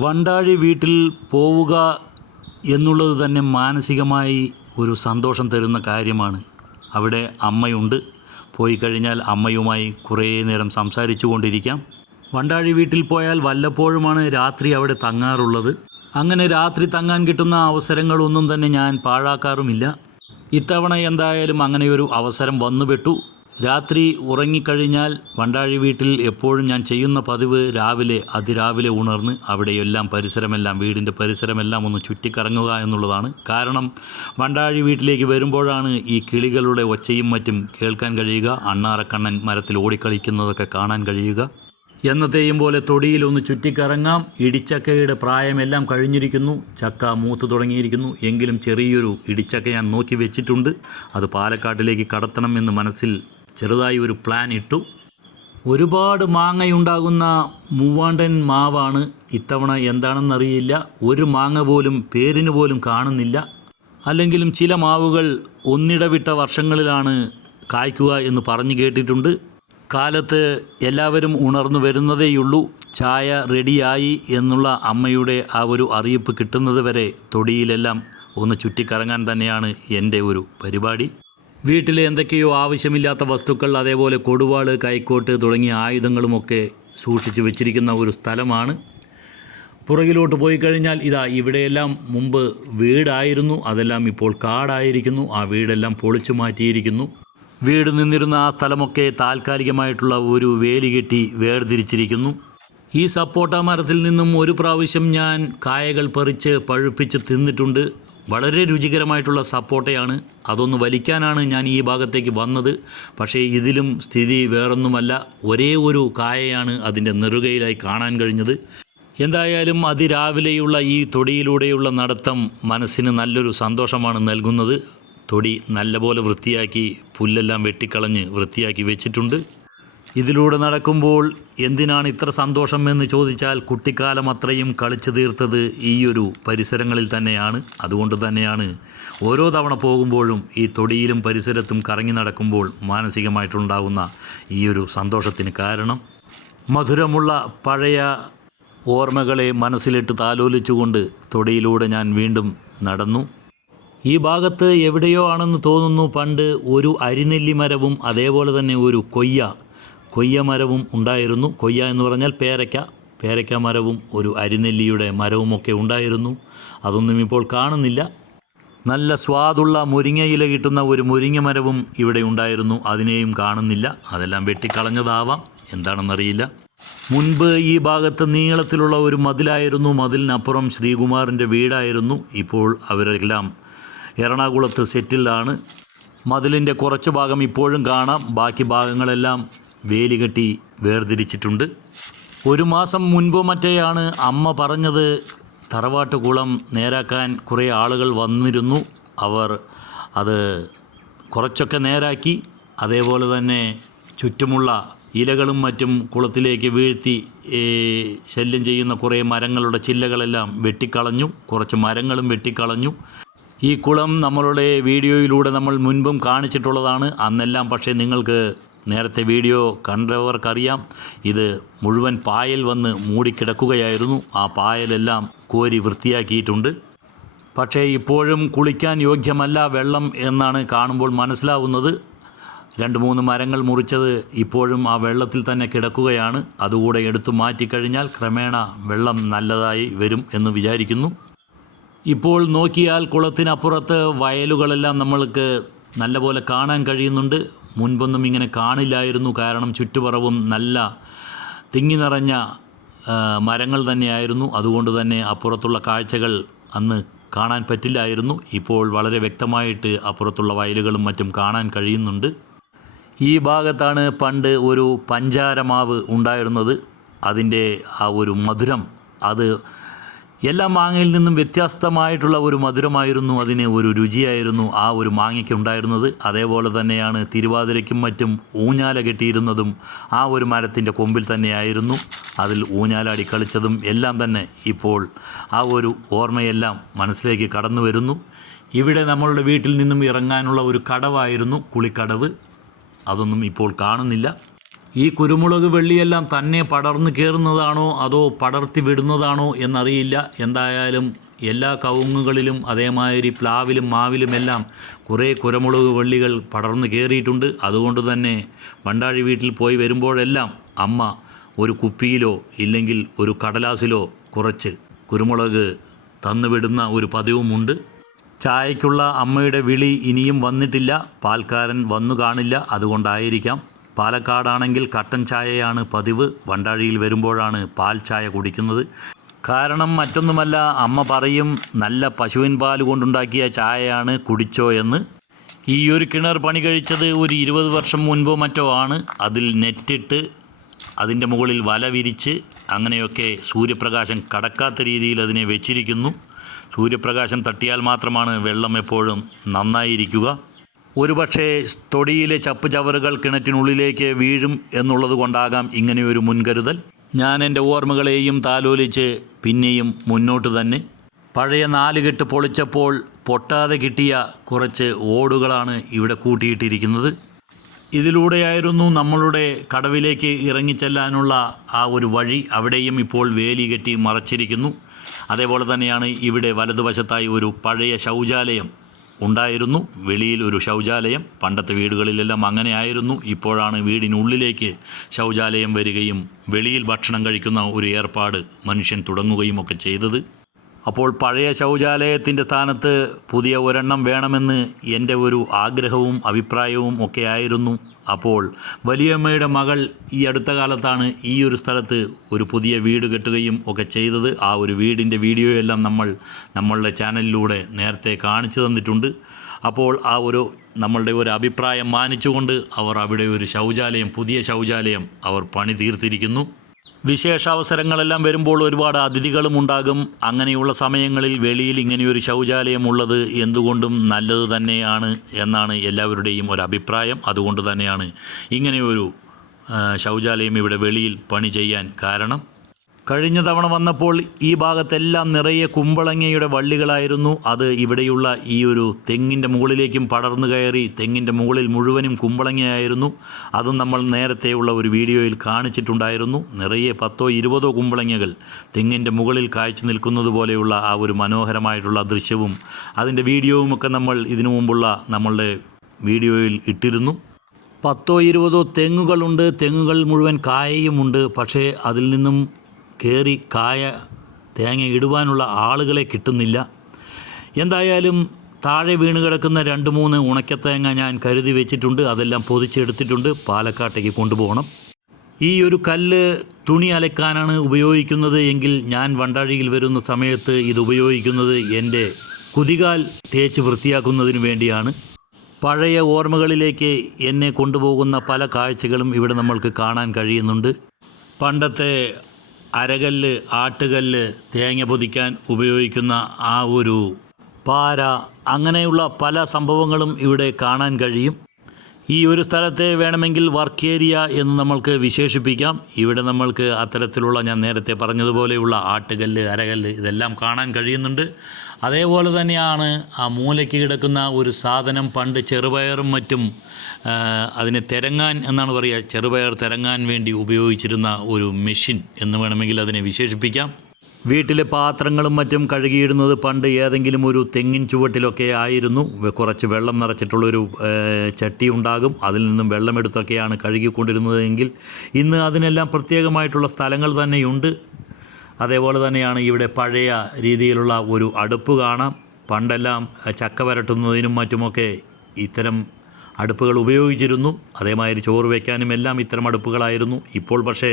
വണ്ടാഴി വീട്ടിൽ പോവുക എന്നുള്ളത് തന്നെ മാനസികമായി ഒരു സന്തോഷം തരുന്ന കാര്യമാണ്. അവിടെ അമ്മയുണ്ട്. പോയി കഴിഞ്ഞാൽ അമ്മയുമായി കുറേ നേരം സംസാരിച്ചു കൊണ്ടിരിക്കാം. വണ്ടാഴി വീട്ടിൽ പോയാൽ വല്ലപ്പോഴുമാണ് രാത്രി അവിടെ തങ്ങാറുള്ളത്. അങ്ങനെ രാത്രി തങ്ങാൻ കിട്ടുന്ന അവസരങ്ങളൊന്നും തന്നെ ഞാൻ പാഴാക്കാറുമില്ല. ഇത്തവണ എന്തായാലും അങ്ങനെയൊരു അവസരം വന്നുപെട്ടു. രാത്രി ഉറങ്ങിക്കഴിഞ്ഞാൽ വണ്ടാഴി വീട്ടിൽ എപ്പോഴും ഞാൻ ചെയ്യുന്ന പതിവ് അതിരാവിലെ ഉണർന്ന് അവിടെയെല്ലാം പരിസരമെല്ലാം വീടിൻ്റെ പരിസരമെല്ലാം ഒന്ന് ചുറ്റിക്കറങ്ങുക എന്നുള്ളതാണ്. കാരണം വണ്ടാഴി വീട്ടിലേക്ക് വരുമ്പോഴാണ് ഈ കിളികളുടെ ഒച്ചയും മറ്റും കേൾക്കാൻ കഴിയുക, അണ്ണാറക്കണ്ണൻ മരത്തിൽ ഓടിക്കളിക്കുന്നതൊക്കെ കാണാൻ കഴിയുക. എന്നത്തെയും പോലെ തൊടിയിലൊന്ന് ചുറ്റിക്കറങ്ങാം. ഇടിച്ചക്കയുടെ പ്രായമെല്ലാം കഴിഞ്ഞിരിക്കുന്നു, ചക്ക മൂത്ത് തുടങ്ങിയിരിക്കുന്നു. എങ്കിലും ചെറിയൊരു ഇടിച്ചക്ക ഞാൻ നോക്കി വെച്ചിട്ടുണ്ട്. അത് പാലക്കാട്ടിലേക്ക് കടത്തണം എന്ന് മനസ്സിൽ ചെറുതായി ഒരു പ്ലാൻ ഇട്ടു. ഒരുപാട് മാങ്ങയുണ്ടാകുന്ന മൂവാണ്ടൻ മാവാണ്. ഇത്തവണ എന്താണെന്നറിയില്ല, ഒരു മാങ്ങ പോലും പേരിന് പോലും കാണുന്നില്ല. അല്ലെങ്കിലും ചില മാവുകൾ ഒന്നിടവിട്ട വർഷങ്ങളിലാണ് കായ്ക്കുക എന്ന് പറഞ്ഞു കേട്ടിട്ടുണ്ട്. കാലത്ത് എല്ലാവരും ഉണർന്നു വരുന്നതേയുള്ളൂ. ചായ റെഡിയായി എന്നുള്ള അമ്മയുടെ ആ ഒരു അറിയിപ്പ് കിട്ടുന്നത് വരെ തൊടിയിലെല്ലാം ഒന്ന് ചുറ്റിക്കറങ്ങാൻ തന്നെയാണ് എൻ്റെ ഒരു പരിപാടി. വീട്ടിലെ എന്തൊക്കെയോ ആവശ്യമില്ലാത്ത വസ്തുക്കൾ, അതേപോലെ കൊടുവാള്, കൈക്കോട്ട് തുടങ്ങിയ ആയുധങ്ങളുമൊക്കെ സൂക്ഷിച്ചു വെച്ചിരിക്കുന്ന ഒരു സ്ഥലമാണ്. പുറകിലോട്ട് പോയി കഴിഞ്ഞാൽ ഇവിടെയെല്ലാം മുമ്പ് വീടായിരുന്നു, അതെല്ലാം ഇപ്പോൾ കാടായിരിക്കുന്നു. ആ വീടെല്ലാം പൊളിച്ചു മാറ്റിയിരിക്കുന്നു. വീട് നിന്നിരുന്ന ആ സ്ഥലമൊക്കെ താൽക്കാലികമായിട്ടുള്ള ഒരു വേലി കെട്ടി വേർതിരിച്ചിരിക്കുന്നു. ഈ സപ്പോട്ട മരത്തിൽ നിന്നും ഒരു പ്രാവശ്യം ഞാൻ കായകൾ പറിച്ച് പഴുപ്പിച്ച് തിന്നിട്ടുണ്ട്. വളരെ രുചികരമായിട്ടുള്ള സപ്പോട്ടയാണ്. അതൊന്ന് വലിക്കാനാണ് ഞാൻ ഈ ഭാഗത്തേക്ക് വന്നത്. പക്ഷേ ഇതിലും സ്ഥിതി വേറൊന്നുമല്ല. ഒരേ ഒരു കായയാണ് അതിൻ്റെ നെറുകയിലായി കാണാൻ കഴിഞ്ഞത്. എന്തായാലും അതിരാവിലെയുള്ള ഈ തൊടിയിലൂടെയുള്ള നടത്തം മനസ്സിന് നല്ലൊരു സന്തോഷമാണ് നൽകുന്നത്. തൊടി നല്ലപോലെ വൃത്തിയാക്കി, പുല്ലെല്ലാം വെട്ടിക്കളഞ്ഞ് വൃത്തിയാക്കി വെച്ചിട്ടുണ്ട്. ഇതിലൂടെ നടക്കുമ്പോൾ എന്തിനാണ് ഇത്ര സന്തോഷം എന്ന് ചോദിച്ചാൽ, കുട്ടിക്കാലം അത്രയും കളിച്ചു തീർത്തത് ഈയൊരു പരിസരങ്ങളിൽ തന്നെയാണ്. അതുകൊണ്ട് തന്നെയാണ് ഓരോ തവണ പോകുമ്പോഴും ഈ തൊടിയിലും പരിസരത്തും കറങ്ങി നടക്കുമ്പോൾ മാനസികമായിട്ടുണ്ടാകുന്ന ഈയൊരു സന്തോഷത്തിന് കാരണം. മധുരമുള്ള പഴയ ഓർമ്മകളെ മനസ്സിലിട്ട് താലോലിച്ചുകൊണ്ട് തൊടിയിലൂടെ ഞാൻ വീണ്ടും നടന്നു. ഈ ഭാഗത്ത് എവിടെയോ ആണെന്ന് തോന്നുന്നു പണ്ട് ഒരു അരിനെല്ലി മരവും അതേപോലെ തന്നെ ഒരു കൊയ്യ മരവും ഉണ്ടായിരുന്നു. കൊയ്യ എന്ന് പറഞ്ഞാൽ പേരയ്ക്ക മരവും ഒരു അരിനെല്ലിയുടെ മരവുമൊക്കെ ഉണ്ടായിരുന്നു. അതൊന്നും ഇപ്പോൾ കാണുന്നില്ല. നല്ല സ്വാദുള്ള മുരിങ്ങയില കിട്ടുന്ന ഒരു മുരിങ്ങ മരവും ഇവിടെ ഉണ്ടായിരുന്നു. അതിനെയും കാണുന്നില്ല. അതെല്ലാം വെട്ടിക്കളഞ്ഞതാവാം, എന്താണെന്നറിയില്ല. മുൻപ് ഈ ഭാഗത്ത് നീളത്തിലുള്ള ഒരു മതിലായിരുന്നു. മതിലിനപ്പുറം ശ്രീകുമാറിൻ്റെ വീടായിരുന്നു. ഇപ്പോൾ അവരെല്ലാം എറണാകുളത്ത് സെറ്റിൽഡാണ്. മതിലിൻ്റെ കുറച്ച് ഭാഗം ഇപ്പോഴും കാണാം. ബാക്കി ഭാഗങ്ങളെല്ലാം വേലി കെട്ടി വേർതിരിച്ചിട്ടുണ്ട്. ഒരു മാസം മുൻപോ മറ്റെയാണ് അമ്മ പറഞ്ഞത് തറവാട്ട് കുളം നേരാക്കാൻ കുറേ ആളുകൾ വന്നിരുന്നു. അവർ അത് കുറച്ചൊക്കെ നേരാക്കി. അതേപോലെ തന്നെ ചുറ്റുമുള്ള ഇലകളും മറ്റും കുളത്തിലേക്ക് വീഴ്ത്തി ശല്യം ചെയ്യുന്ന കുറേ മരങ്ങളുടെ ചില്ലകളെല്ലാം വെട്ടിക്കളഞ്ഞു. കുറച്ച് മരങ്ങളും വെട്ടിക്കളഞ്ഞു. ഈ കുളം നമ്മളുടെ വീഡിയോയിലൂടെ നമ്മൾ മുൻപും കാണിച്ചിട്ടുള്ളതാണ്. അന്നെല്ലാം പക്ഷേ നിങ്ങൾക്ക് നേരത്തെ വീഡിയോ കണ്ടവർക്കറിയാം, ഇത് മുഴുവൻ പായൽ വന്ന് മൂടിക്കിടക്കുകയായിരുന്നു. ആ പായലെല്ലാം കോരി വൃത്തിയാക്കിയിട്ടുണ്ട്. പക്ഷേ ഇപ്പോഴും കുളിക്കാൻ യോഗ്യമല്ല വെള്ളം എന്നാണ് കാണുമ്പോൾ മനസ്സിലാവുന്നത്. 2-3 മരങ്ങൾ മുറിച്ചത് ഇപ്പോഴും ആ വെള്ളത്തിൽ തന്നെ കിടക്കുകയാണ്. അതുകൂടെ എടുത്തു മാറ്റിക്കഴിഞ്ഞാൽ ക്രമേണ വെള്ളം നല്ലതായി വരും എന്ന് വിചാരിക്കുന്നു. ഇപ്പോൾ നോക്കിയാൽ കുളത്തിനപ്പുറത്ത് വയലുകളെല്ലാം നമ്മൾക്ക് നല്ലപോലെ കാണാൻ കഴിയുന്നുണ്ട്. മുൻപൊന്നും ഇങ്ങനെ കാണില്ലായിരുന്നു. കാരണം ചുറ്റുപുറവും നല്ല തിങ്ങി നിറഞ്ഞ മരങ്ങൾ തന്നെയായിരുന്നു. അതുകൊണ്ട് തന്നെ അപ്പുറത്തുള്ള കാഴ്ചകൾ അന്ന് കാണാൻ പറ്റില്ലായിരുന്നു. ഇപ്പോൾ വളരെ വ്യക്തമായിട്ട് അപ്പുറത്തുള്ള വയലുകളും മറ്റും കാണാൻ കഴിയുന്നുണ്ട്. ഈ ഭാഗത്താണ് പണ്ട് ഒരു പഞ്ചാരമാവ് ഉണ്ടായിരുന്നത്. അതിൻ്റെ ആ ഒരു മധുരം, അത് എല്ലാ മാങ്ങയിൽ നിന്നും വ്യത്യസ്തമായിട്ടുള്ള ഒരു മധുരമായിരുന്നു. അതിന് ഒരു രുചിയായിരുന്നു ആ ഒരു മാങ്ങയ്ക്ക് ഉണ്ടായിരുന്നത്. അതേപോലെ തന്നെയാണ് തിരുവാതിരയ്ക്കും മറ്റും ഊഞ്ഞാല കെട്ടിയിരുന്നതും ആ ഒരു മരത്തിൻ്റെ കൊമ്പിൽ തന്നെയായിരുന്നു. അതിൽ ഊഞ്ഞാലാടി കളിച്ചതും എല്ലാം തന്നെ ഇപ്പോൾ ആ ഒരു ഓർമ്മയെല്ലാം മനസ്സിലേക്ക് കടന്നു വരുന്നു. ഇവിടെ നമ്മളുടെ വീട്ടിൽ നിന്നും ഇറങ്ങാനുള്ള ഒരു കടവായിരുന്നു, കുളിക്കടവ്. അതൊന്നും ഇപ്പോൾ കാണുന്നില്ല. ഈ കുരുമുളക് വെള്ളിയെല്ലാം തന്നെ പടർന്നു കയറുന്നതാണോ അതോ പടർത്തി വിടുന്നതാണോ എന്നറിയില്ല. എന്തായാലും എല്ലാ കവുങ്ങുകളിലും അതേമാതിരി പ്ലാവിലും മാവിലുമെല്ലാം കുറേ കുരുമുളക് വള്ളികൾ പടർന്നു കയറിയിട്ടുണ്ട്. അതുകൊണ്ട് തന്നെ വണ്ടാഴി വീട്ടിൽ പോയി വരുമ്പോഴെല്ലാം അമ്മ ഒരു കുപ്പിയിലോ ഇല്ലെങ്കിൽ ഒരു കടലാസിലോ കുറച്ച് കുരുമുളക് തന്നുവിടുന്ന ഒരു പതിവുമുണ്ട്. ചായയ്ക്കുള്ള അമ്മയുടെ വിളി ഇനിയും വന്നിട്ടില്ല. പാൽക്കാരൻ വന്നു കാണില്ല, അതുകൊണ്ടായിരിക്കാം. പാലക്കാടാണെങ്കിൽ കട്ടൻ ചായയാണ് പതിവ്. വണ്ടാഴിയിൽ വരുമ്പോഴാണ് പാൽ ചായ കുടിക്കുന്നത്. കാരണം മറ്റൊന്നുമല്ല, അമ്മ പറയും നല്ല പശുവിൻ പാൽ കൊണ്ടുണ്ടാക്കിയ ചായയാണ്, കുടിച്ചോ എന്ന്. ഈ ഒരു കിണർ പണി കഴിച്ചത് ഒരു 20 വർഷം മുൻപോ മറ്റോ ആണ്. അതിൽ നെറ്റിട്ട് അതിൻ്റെ മുകളിൽ വല വിരിച്ച് അങ്ങനെയൊക്കെ സൂര്യപ്രകാശം കടക്കാത്ത രീതിയിൽ അതിനെ വെച്ചിരിക്കുന്നു. സൂര്യപ്രകാശം തട്ടിയാൽ മാത്രമാണ് വെള്ളം എപ്പോഴും നന്നായിരിക്കുക. ഒരുപക്ഷെ തൊടിയിലെ ചപ്പ് ചവറുകൾ കിണറ്റിനുള്ളിലേക്ക് വീഴും എന്നുള്ളത് കൊണ്ടാകാം ഇങ്ങനെയൊരു മുൻകരുതൽ. ഞാൻ എൻ്റെ ഓർമ്മകളെയും താലോലിച്ച് പിന്നെയും മുന്നോട്ട് തന്നെ. പഴയ 4 കെട്ട് പൊളിച്ചപ്പോൾ പൊട്ടാതെ കിട്ടിയ കുറച്ച് ഓടുകളാണ് ഇവിടെ കൂട്ടിയിട്ടിരിക്കുന്നത്. ഇതിലൂടെയായിരുന്നു നമ്മളുടെ കടവിലേക്ക് ഇറങ്ങിച്ചെല്ലാനുള്ള ആ ഒരു വഴി. അവിടെയും ഇപ്പോൾ വേലി കെട്ടി മറച്ചിരിക്കുന്നു. അതേപോലെ തന്നെയാണ് ഇവിടെ വലതുവശത്തായി ഒരു പഴയ ശൗചാലയം ഉണ്ടായിരുന്നു. വെളിയിൽ ഒരു ശൗചാലയം. പണ്ടത്തെ വീടുകളിലെല്ലാം അങ്ങനെയായിരുന്നു. ഇപ്പോഴാണ് വീടിനുള്ളിലേക്ക് ശൗചാലയം വരികയും വെളിയിൽ ഭക്ഷണം കഴിക്കുന്ന ഒരു ഏർപ്പാട് മനുഷ്യൻ തുടങ്ങുകയും ഒക്കെ ചെയ്തത്. അപ്പോൾ പഴയ ശൗചാലയത്തിൻ്റെ സ്ഥാനത്ത് പുതിയ ഒരെണ്ണം വേണമെന്ന് എൻ്റെ ഒരു ആഗ്രഹവും അഭിപ്രായവും ഒക്കെ ആയിരുന്നു. അപ്പോൾ വലിയമ്മയുടെ മകൾ ഈ അടുത്ത കാലത്താണ് ഈ ഒരു സ്ഥലത്ത് ഒരു പുതിയ വീട് കെട്ടുകയും ഒക്കെ ചെയ്തത്. ആ ഒരു വീടിൻ്റെ വീഡിയോയെല്ലാം നമ്മളുടെ ചാനലിലൂടെ നേരത്തെ കാണിച്ചു തന്നിട്ടുണ്ട്. അപ്പോൾ ആ ഒരു നമ്മളുടെ ഒരു അഭിപ്രായം മാനിച്ചുകൊണ്ട് അവർ അവിടെ ഒരു ശൗചാലയം, പുതിയ ശൗചാലയം അവർ പണി തീർത്തിരിക്കുന്നു. വിശേഷാവസരങ്ങളെല്ലാം വരുമ്പോൾ ഒരുപാട് അതിഥികളും ഉണ്ടാകും. അങ്ങനെയുള്ള സമയങ്ങളിൽ വെളിയിൽ ഇങ്ങനെയൊരു ശൗചാലയം ഉള്ളത് എന്തുകൊണ്ടും നല്ലത് തന്നെയാണ് എന്നാണ് എല്ലാവരുടെയും ഒരു അഭിപ്രായം. അതുകൊണ്ട് തന്നെയാണ് ഇങ്ങനെയൊരു ശൗചാലയം ഇവിടെ വെളിയിൽ പണി ചെയ്യാൻ കാരണം. കഴിഞ്ഞ തവണ വന്നപ്പോൾ ഈ ഭാഗത്തെല്ലാം നിറയെ കുമ്പളങ്ങയുടെ വള്ളികളായിരുന്നു. അത് ഇവിടെയുള്ള ഈ ഒരു തെങ്ങിൻ്റെ മുകളിലേക്കും പടർന്നു കയറി തെങ്ങിൻ്റെ മുകളിൽ മുഴുവനും കുമ്പളങ്ങയായിരുന്നു. അതും നമ്മൾ നേരത്തെയുള്ള ഒരു വീഡിയോയിൽ കാണിച്ചിട്ടുണ്ടായിരുന്നു. നിറയെ 10-20 കുമ്പളങ്ങകൾ തെങ്ങിൻ്റെ മുകളിൽ കായ്ച്ചു നിൽക്കുന്നത് പോലെയുള്ള ആ ഒരു മനോഹരമായിട്ടുള്ള ദൃശ്യവും അതിൻ്റെ വീഡിയോവുമൊക്കെ നമ്മൾ ഇതിനു മുമ്പുള്ള നമ്മളുടെ വീഡിയോയിൽ ഇട്ടിരുന്നു. 10-20 തെങ്ങുകളുണ്ട്. തെങ്ങുകൾ മുഴുവൻ കായയുമുണ്ട്. പക്ഷേ അതിൽ നിന്നും കയറി തേങ്ങ ഇടുവാനുള്ള ആളുകളെ കിട്ടുന്നില്ല. എന്തായാലും താഴെ വീണ് കിടക്കുന്ന 2-3 ഉണക്കത്തേങ്ങ ഞാൻ കരുതി വെച്ചിട്ടുണ്ട്. അതെല്ലാം പൊതിച്ചെടുത്തിട്ടുണ്ട്. പാലക്കാട്ടേക്ക് കൊണ്ടുപോകണം. ഈ ഒരു കല്ല് തുണി അലക്കാനാണ് ഉപയോഗിക്കുന്നത് എങ്കിൽ ഞാൻ വണ്ടാഴിയിൽ വരുന്ന സമയത്ത് ഇത് ഉപയോഗിക്കുന്നത് എൻ്റെ കുതികാൽ തേച്ച് വൃത്തിയാക്കുന്നതിന് വേണ്ടിയാണ്. പഴയ ഓർമ്മകളിലേക്ക് എന്നെ കൊണ്ടുപോകുന്ന പല കാഴ്ചകളും ഇവിടെ നമ്മൾക്ക് കാണാൻ കഴിയുന്നുണ്ട്. പണ്ടത്തെ അരകല്ല്, ആട്ടുകല്ല്, തേങ്ങ പൊതിക്കാൻ ഉപയോഗിക്കുന്ന ആ ഒരു പാര, അങ്ങനെയുള്ള പല സംഭവങ്ങളും ഇവിടെ കാണാൻ കഴിയും. ഈ ഒരു സ്ഥലത്തെ വേണമെങ്കിൽ വർക്ക് ഏരിയ എന്ന് നമ്മൾക്ക് വിശേഷിപ്പിക്കാം. ഇവിടെ നമ്മൾക്ക് അത്തരത്തിലുള്ള ഞാൻ നേരത്തെ പറഞ്ഞതുപോലെയുള്ള ആട്ടുകല്ല്, അരകല്ല് ഇതെല്ലാം കാണാൻ കഴിയുന്നുണ്ട്. അതേപോലെ തന്നെയാണ് ആ മൂലയ്ക്ക് കിടക്കുന്ന ഒരു സാധനം. പണ്ട് ചെറുപയറും മറ്റും അതിനെ തെരങ്ങാൻ എന്നാണ് പറയുക, ചെറുപയർ തെരങ്ങാൻ വേണ്ടി ഉപയോഗിച്ചിരുന്ന ഒരു മെഷീൻ എന്ന് വേണമെങ്കിൽ അതിനെ വിശേഷിപ്പിക്കാം. വീട്ടിലെ പാത്രങ്ങളും മറ്റും കഴുകിയിടുന്നത് പണ്ട് ഏതെങ്കിലും ഒരു തെങ്ങിൻ ചുവട്ടിലൊക്കെ ആയിരുന്നു. കുറച്ച് വെള്ളം നിറച്ചിട്ടുള്ളൊരു ചട്ടി ഉണ്ടാകും. അതിൽ നിന്നും വെള്ളമെടുത്തൊക്കെയാണ് കഴുകിക്കൊണ്ടിരുന്നതെങ്കിൽ ഇന്ന് അതിനെല്ലാം പ്രത്യേകമായിട്ടുള്ള സ്ഥലങ്ങൾ തന്നെയുണ്ട്. അതേപോലെ തന്നെയാണ് ഇവിടെ പഴയ രീതിയിലുള്ള ഒരു അടുപ്പ് കാണാം. പണ്ടെല്ലാം ചക്ക വരട്ടുന്നതിനും മറ്റുമൊക്കെ ഇത്തരം അടുപ്പുകൾ ഉപയോഗിച്ചിരുന്നു. അതേമാതിരി ചോറ് വയ്ക്കാനും എല്ലാം ഇത്തരം അടുപ്പുകളായിരുന്നു. ഇപ്പോൾ പക്ഷേ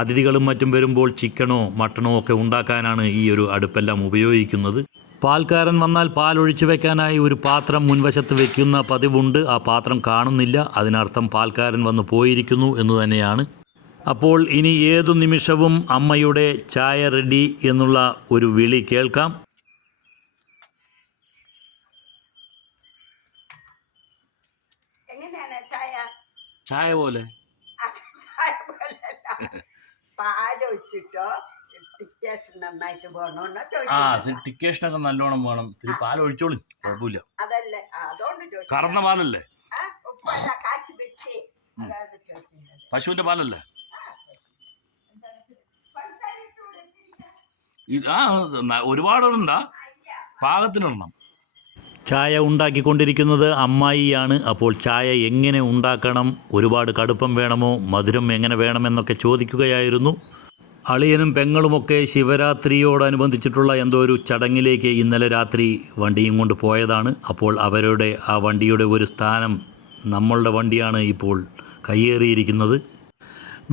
അതിഥികളും മറ്റും വരുമ്പോൾ ചിക്കനോ മട്ടണോ ഒക്കെ ഉണ്ടാക്കാനാണ് ഈ ഒരു അടുപ്പെല്ലാം ഉപയോഗിക്കുന്നത്. പാൽക്കാരൻ വന്നാൽ പാൽ ഒഴിച്ചു വെക്കാനായി ഒരു പാത്രം മുൻവശത്ത് വെക്കുന്ന പതിവുണ്ട്. ആ പാത്രം കാണുന്നില്ല. അതിനർത്ഥം പാൽക്കാരൻ വന്ന് പോയിരിക്കുന്നു എന്ന് തന്നെയാണ്. അപ്പോൾ ഇനി ഏതു നിമിഷവും അമ്മയുടെ ചായ റെഡി എന്നുള്ള ഒരു വിളി കേൾക്കാം. ചായ പോലെ ടിക്കേഷനൊക്കെ നല്ലോണം വേണം. ഇത്തിരി പാൽ ഒഴിച്ചോളൂ, കുഴപ്പമില്ല. കറന്ന പാലല്ലേ? പശുവിൻ്റെ പാലല്ലേ? ഒരുപാടുണ്ടാ, പാകത്തിനിടണം. ചായ ഉണ്ടാക്കിക്കൊണ്ടിരിക്കുന്നത് അമ്മായിയാണ്. അപ്പോൾ ചായ എങ്ങനെ ഉണ്ടാക്കണം, ഒരുപാട് കടുപ്പം വേണമോ, മധുരം എങ്ങനെ വേണമെന്നൊക്കെ ചോദിക്കുകയായിരുന്നു. അളിയനും പെങ്ങളുമൊക്കെ ശിവരാത്രിയോടനുബന്ധിച്ചിട്ടുള്ള എന്തോ ഒരു ചടങ്ങിലേക്ക് ഇന്നലെ രാത്രി വണ്ടിയും കൊണ്ട് പോയതാണ്. അപ്പോൾ അവരുടെ ആ വണ്ടിയുടെ ഒരു സ്ഥാനം നമ്മളുടെ വണ്ടിയാണ് ഇപ്പോൾ കയ്യേറിയിരിക്കുന്നത്.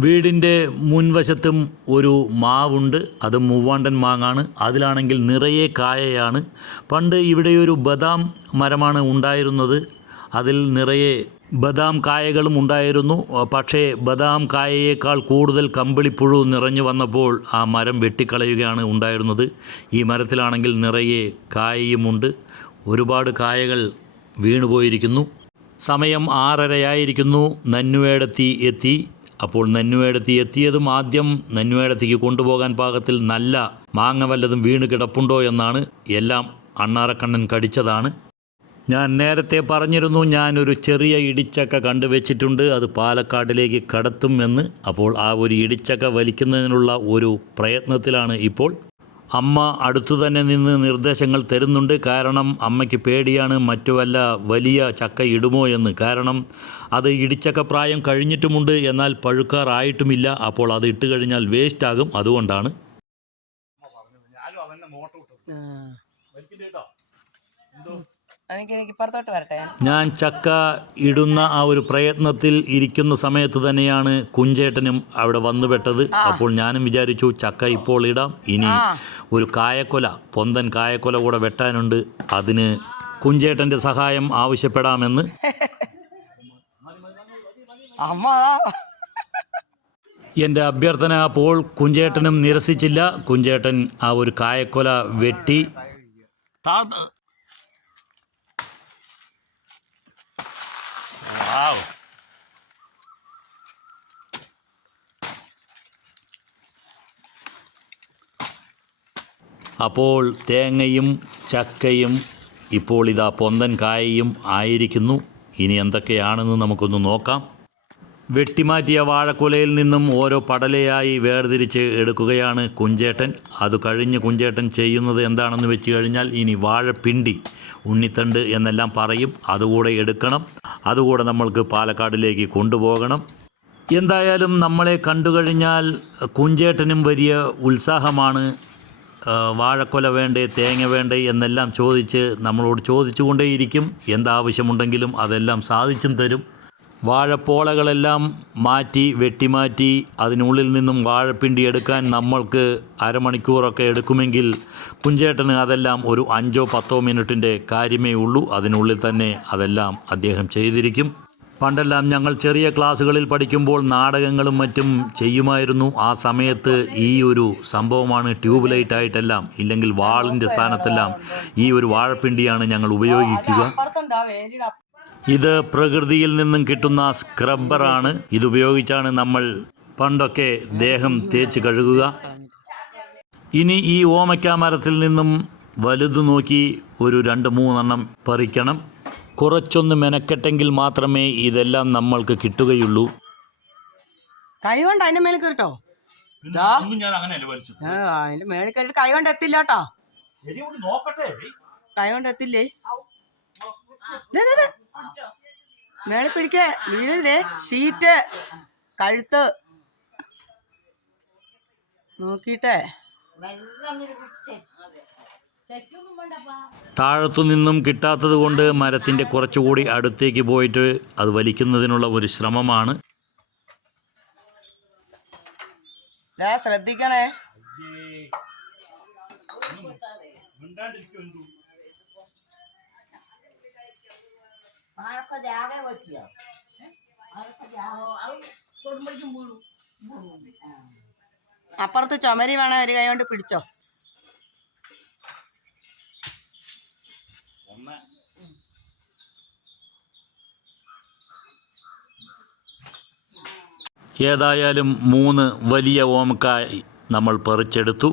വീടിൻ്റെ മുൻവശത്തും ഒരു മാവുണ്ട്. അത് മൂവാണ്ടൻ മാങ്ങാണ്. അതിലാണെങ്കിൽ നിറയെ കായയാണ്. പണ്ട് ഇവിടെയൊരു ബദാം മരമാണ് ഉണ്ടായിരുന്നത്. അതിൽ നിറയെ ബദാം കായകളും ഉണ്ടായിരുന്നു. പക്ഷേ ബദാം കായയേക്കാൾ കൂടുതൽ കമ്പിളിപ്പുഴു നിറഞ്ഞു വന്നപ്പോൾ ആ മരം വെട്ടിക്കളയുകയാണ് ഉണ്ടായിരുന്നത്. ഈ മരത്തിലാണെങ്കിൽ നിറയെ കായയുമുണ്ട്. ഒരുപാട് കായകൾ വീണുപോയിരിക്കുന്നു. സമയം 6:30 നന്നുവേടത്തി എത്തി. അപ്പോൾ നന്നുവേടത്തി എത്തിയതും ആദ്യം നന്നുവേടത്തിക്ക് കൊണ്ടുപോകാൻ പാകത്തിൽ നല്ല മാങ്ങ വല്ലതും വീണ് കിടപ്പുണ്ടോ എന്നാണ്. എല്ലാം അണ്ണാറക്കണ്ണൻ കടിച്ചതാണ്. ഞാൻ നേരത്തെ പറഞ്ഞിരുന്നു, ഞാനൊരു ചെറിയ ഇടിച്ചക്ക കണ്ടുവച്ചിട്ടുണ്ട്, അത് പാലക്കാടിലേക്ക് കടത്തും എന്ന്. അപ്പോൾ ആ ഒരു ഇടിച്ചക്ക വലിക്കുന്നതിനുള്ള ഒരു പ്രയത്നത്തിലാണ് ഇപ്പോൾ. അമ്മ അടുത്തു തന്നെ നിന്ന് നിർദ്ദേശങ്ങൾ തരുന്നുണ്ട്. കാരണം അമ്മയ്ക്ക് പേടിയാണ് മറ്റു വല്ല വലിയ ചക്ക ഇടുമോ എന്ന്. കാരണം അത് ഇടിച്ചക്ക പ്രായം കഴിഞ്ഞിട്ടുമുണ്ട്, എന്നാൽ പഴുക്കാറായിട്ടുമില്ല. അപ്പോൾ അത് ഇട്ട് കഴിഞ്ഞാൽ വേസ്റ്റാകും. അതുകൊണ്ടാണ്. ഞാൻ ചക്ക ഇടുന്ന ആ ഒരു പ്രയത്നത്തിൽ ഇരിക്കുന്ന സമയത്ത് തന്നെയാണ് കുഞ്ചേട്ടനും അവിടെ വന്നുപെട്ടത്. അപ്പോൾ ഞാനും വിചാരിച്ചു ചക്ക ഇപ്പോൾ ഇടാം, ഇനി ഒരു കായക്കൊല, പൊന്തൻ കായക്കൊല കൂടെ വെട്ടാനുണ്ട്, അതിന് കുഞ്ചേട്ടൻ്റെ സഹായം ആവശ്യപ്പെടാമെന്ന്. എൻ്റെ അഭ്യർത്ഥന അപ്പോൾ കുഞ്ചേട്ടനും നിരസിച്ചില്ല. കുഞ്ചേട്ടൻ ആ ഒരു കായക്കൊല വെട്ടി അപ്പോൾ തേങ്ങയും ചക്കയും ഇപ്പോൾ ഇതാ പൊന്തൻ കായയും ആയിരിക്കുന്നു. ഇനി എന്തൊക്കെയാണെന്ന് നമുക്കൊന്ന് നോക്കാം. വെട്ടിമാറ്റിയ വാഴക്കുലയിൽ നിന്നും ഓരോ പടലയായി വേർതിരിച്ച് എടുക്കുകയാണ് കുഞ്ചേട്ടൻ. അത് കഴിഞ്ഞ് കുഞ്ചേട്ടൻ ചെയ്യുന്നത് എന്താണെന്ന് വെച്ച് കഴിഞ്ഞാൽ, ഇനി വാഴപ്പിണ്ടി, ഉണ്ണിത്തണ്ട് എന്നെല്ലാം പറയും, അതുകൂടെ എടുക്കണം. അതുകൂടെ നമ്മൾക്ക് പാലക്കാടിലേക്ക് കൊണ്ടുപോകണം. എന്തായാലും നമ്മളെ കണ്ടുകഴിഞ്ഞാൽ കുഞ്ചേട്ടനും വലിയ ഉത്സാഹമാണ്. വാഴക്കൊല വേണ്ടേ, തേങ്ങ വേണ്ടേ എന്നെല്ലാം ചോദിച്ച് നമ്മളോട് ചോദിച്ചുകൊണ്ടേയിരിക്കും. എന്താവശ്യമുണ്ടെങ്കിലും അതെല്ലാം സാധിച്ചും തരും. വാഴപ്പോളകളെല്ലാം മാറ്റി വെട്ടിമാറ്റി അതിനുള്ളിൽ നിന്നും വാഴപ്പിണ്ടി എടുക്കാൻ നമ്മൾക്ക് അരമണിക്കൂറൊക്കെ എടുക്കുമെങ്കിൽ കുഞ്ചേട്ടന് അതെല്ലാം ഒരു 5-10 മിനിറ്റിൻ്റെ കാര്യമേ ഉള്ളൂ. അതിനുള്ളിൽ തന്നെ അതെല്ലാം അദ്ദേഹം ചെയ്തിരിക്കും. പണ്ടെല്ലാം ഞങ്ങൾ ചെറിയ ക്ലാസ്സുകളിൽ പഠിക്കുമ്പോൾ നാടകങ്ങളും മറ്റും ചെയ്യുമായിരുന്നു. ആ സമയത്ത് ഈ ഒരു സംഭവമാണ് ട്യൂബ് ലൈറ്റായിട്ടെല്ലാം, ഇല്ലെങ്കിൽ വാളിൻ്റെ സ്ഥാനത്തെല്ലാം ഈ ഒരു വാഴപ്പിണ്ടിയാണ് ഞങ്ങൾ ഉപയോഗിക്കുക. ഇത് പ്രകൃതിയിൽ നിന്നും കിട്ടുന്ന സ്ക്രബ്ബറാണ്. ഇതുപയോഗിച്ചാണ് നമ്മൾ പണ്ടൊക്കെ ദേഹം തേച്ച് കഴുകുക. ഇനി ഈ ഓമയ്ക്ക മരത്തിൽ നിന്നും വലുതു നോക്കി ഒരു 2-3 പറിക്കണം. കുറച്ചൊന്ന് മെനക്കെട്ടെങ്കിൽ മാത്രമേ ഇതെല്ലാം നമ്മൾക്ക് കിട്ടുകയുള്ളൂ. കൈ കൊണ്ട് അതിന്റെ മേളിൽ കയറിട്ടോ, അതിന്റെ മേളിൽ കയറിട്ട് കൈ കൊണ്ട് എത്തില്ല കേട്ടോ. കൈ കൊണ്ട് എത്തില്ലേ, മേളിൽ പിടിക്കേ, വീഴരുതേ. ഷീറ്റ് കഴുത്ത് നോക്കിട്ടെ. താഴത്തു നിന്നും കിട്ടാത്തത് കൊണ്ട് മരത്തിൻ്റെ കുറച്ചുകൂടി അടുത്തേക്ക് പോയിട്ട് അത് വലിക്കുന്നതിനുള്ള ഒരു ശ്രമമാണ്. ശ്രദ്ധിക്കണേ. അപ്പുറത്ത് ചുമരി വേണം, ഒരു കൈ കൊണ്ട് പിടിച്ചോ. ഏതായാലും 3 വലിയ ഓമക്കായ നമ്മൾ പറിച്ചെടുത്തു.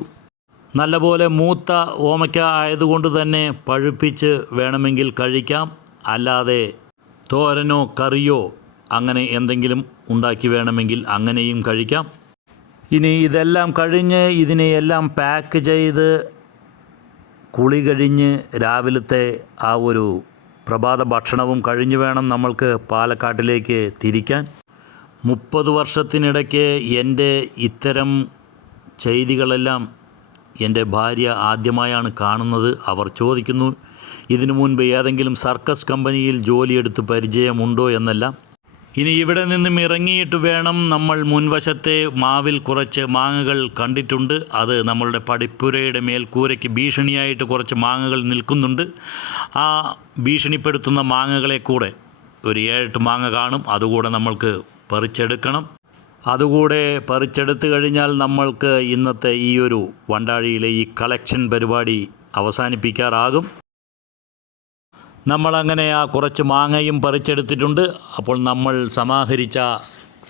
നല്ലപോലെ മൂത്ത ഓമയ്ക്ക ആയതുകൊണ്ട് തന്നെ പഴുപ്പിച്ച് വേണമെങ്കിൽ കഴിക്കാം. അല്ലാതെ തോരനോ കറിയോ അങ്ങനെ എന്തെങ്കിലും ഉണ്ടാക്കി വേണമെങ്കിൽ അങ്ങനെയും കഴിക്കാം. ഇനി ഇതെല്ലാം കഴിഞ്ഞ് ഇതിനെയെല്ലാം പാക്ക് ചെയ്ത് കുളി കഴിഞ്ഞ് രാവിലത്തെ ആ ഒരു പ്രഭാത ഭക്ഷണവും കഴിഞ്ഞ് വേണം നമ്മൾക്ക് പാലക്കാട്ടിലേക്ക് തിരിക്കാൻ. 30 വർഷത്തിനിടയ്ക്ക് എൻ്റെ ഇത്തരം ചെയ്തികളെല്ലാം എൻ്റെ ഭാര്യ ആദ്യമായാണ് കാണുന്നത്. അവർ ചോദിക്കുന്നു, ഇതിനു മുൻപ് ഏതെങ്കിലും സർക്കസ് കമ്പനിയിൽ ജോലിയെടുത്ത് പരിചയമുണ്ടോ എന്നെല്ലാം. ഇനി ഇവിടെ നിന്നും ഇറങ്ങിയിട്ട് വേണം, നമ്മൾ മുൻവശത്തെ മാവിൽ കുറച്ച് മാങ്ങകൾ കണ്ടിട്ടുണ്ട്. അത് നമ്മളുടെ പടിപ്പുരയുടെ മേൽക്കൂരയ്ക്ക് ഭീഷണിയായിട്ട് കുറച്ച് മാങ്ങകൾ നിൽക്കുന്നുണ്ട്. ആ ഭീഷണിപ്പെടുത്തുന്ന മാങ്ങകളെ കൂടെ ഒരു 7-8 മാങ്ങ കാണും. അതുകൂടെ നമ്മൾക്ക് പറിച്ചെടുക്കണം. അതുകൂടെ പറിച്ചെടുത്ത് കഴിഞ്ഞാൽ നമ്മൾക്ക് ഇന്നത്തെ ഈ ഒരു വണ്ടാഴിയിലെ ഈ കളക്ഷൻ പരിപാടി അവസാനിപ്പിക്കാറാകും. നമ്മളങ്ങനെ ആ കുറച്ച് മാങ്ങയും പറിച്ചെടുത്തിട്ടുണ്ട്. അപ്പോൾ നമ്മൾ സമാഹരിച്ച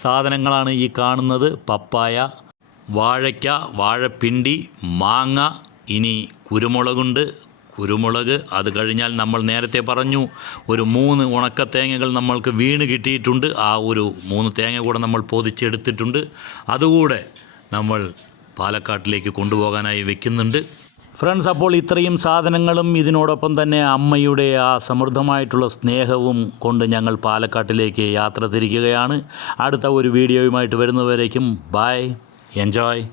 സാധനങ്ങളാണ് ഈ കാണുന്നത്. പപ്പായ, വാഴയ്ക്ക, വാഴപ്പിണ്ടി, മാങ്ങ, ഇനി കുരുമുളകുണ്ട്. കുരുമുളക്, അത് കഴിഞ്ഞാൽ നമ്മൾ നേരത്തെ പറഞ്ഞു ഒരു 3 ഉണക്കത്തേങ്ങകൾ നമ്മൾക്ക് വീണ് കിട്ടിയിട്ടുണ്ട്. ആ ഒരു 3 തേങ്ങ കൂടെ നമ്മൾ പൊതിച്ചെടുത്തിട്ടുണ്ട്. അതുകൂടെ നമ്മൾ പാലക്കാട്ടിലേക്ക് കൊണ്ടുപോകാനായി വെക്കുന്നുണ്ട്. ഫ്രണ്ട്സ്, അപ്പോൾ ഇത്രയും സാധനങ്ങളും ഇതിനോടൊപ്പം തന്നെ അമ്മയുടെ ആ സമൃദ്ധമായിട്ടുള്ള സ്നേഹവും കൊണ്ട് ഞങ്ങൾ പാലക്കാട്ടിലേക്ക് യാത്ര തിരിക്കുകയാണ്. അടുത്ത ഒരു വീഡിയോയുമായിട്ട് വരുന്നവരേക്കും ബൈ, എൻജോയ്.